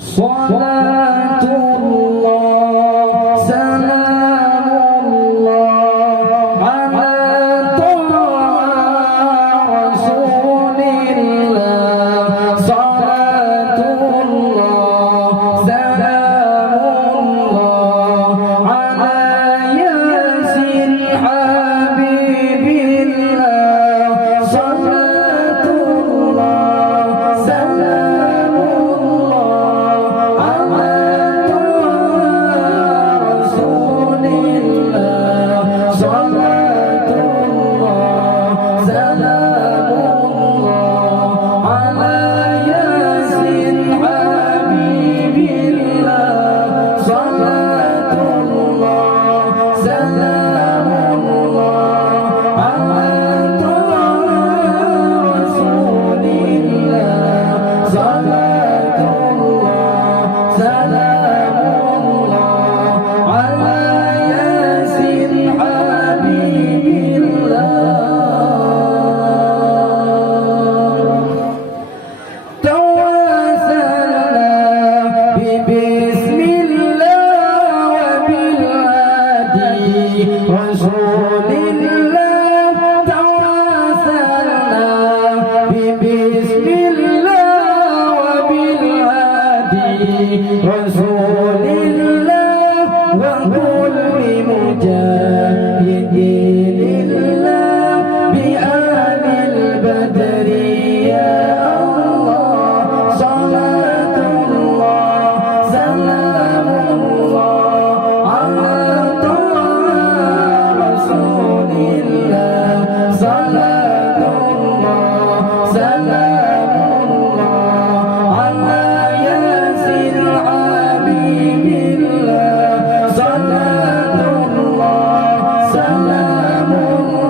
Salatullah salamullah ala Rasulillah. Salatullah salamullah ala Yasin Habibillah. Salatullah salamullah ala Rasulillah. Salatullah salamullah ala Yasin Habibillah. Salatullah salamullah ala Rasulillah. Salatullah salamullah ala Yasin Habibillah. Tawassalna bismillah wa bil hadi Rasulillah. Tawassalna bismillah wa bil hadi Rasulillah wa kulli mujahidillah bi alil badri ya Allah. Salatullah salamullah ala Rasulillah. Salatullah salamullah ala Yasin Habibillah. Salatullah salamullah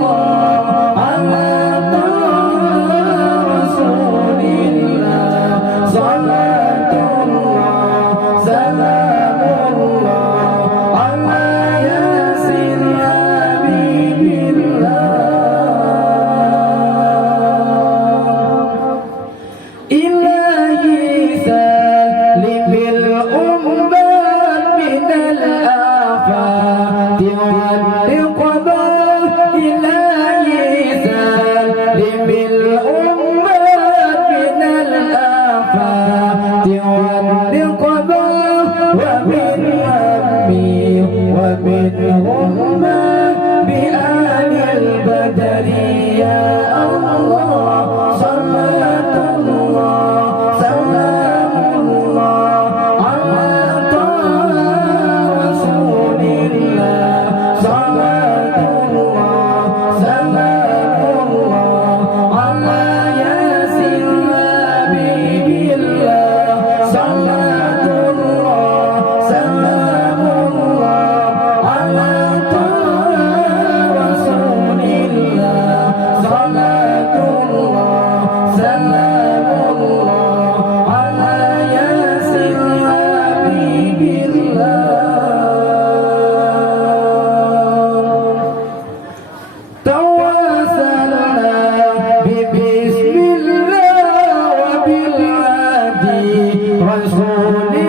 ala Rasulillah. Salatullah salamullah ala Yasin Habibillah. Ilahi salim bil ummat minal afati wal liqabah. Ilahi salim bil ummat minal afati wal liqabah. Wa min hammi wa min humma bi alil badri ya Allah. Salatullah salamullah ala Rasulillah. Salatullah salamullah ala Yasin Habibillah. Salatullah salamullah ala Rasulillah. Salatullah salamullah ala Yasin Habibillah. Tawassalna bismillah wa bil hadi Rasulillah.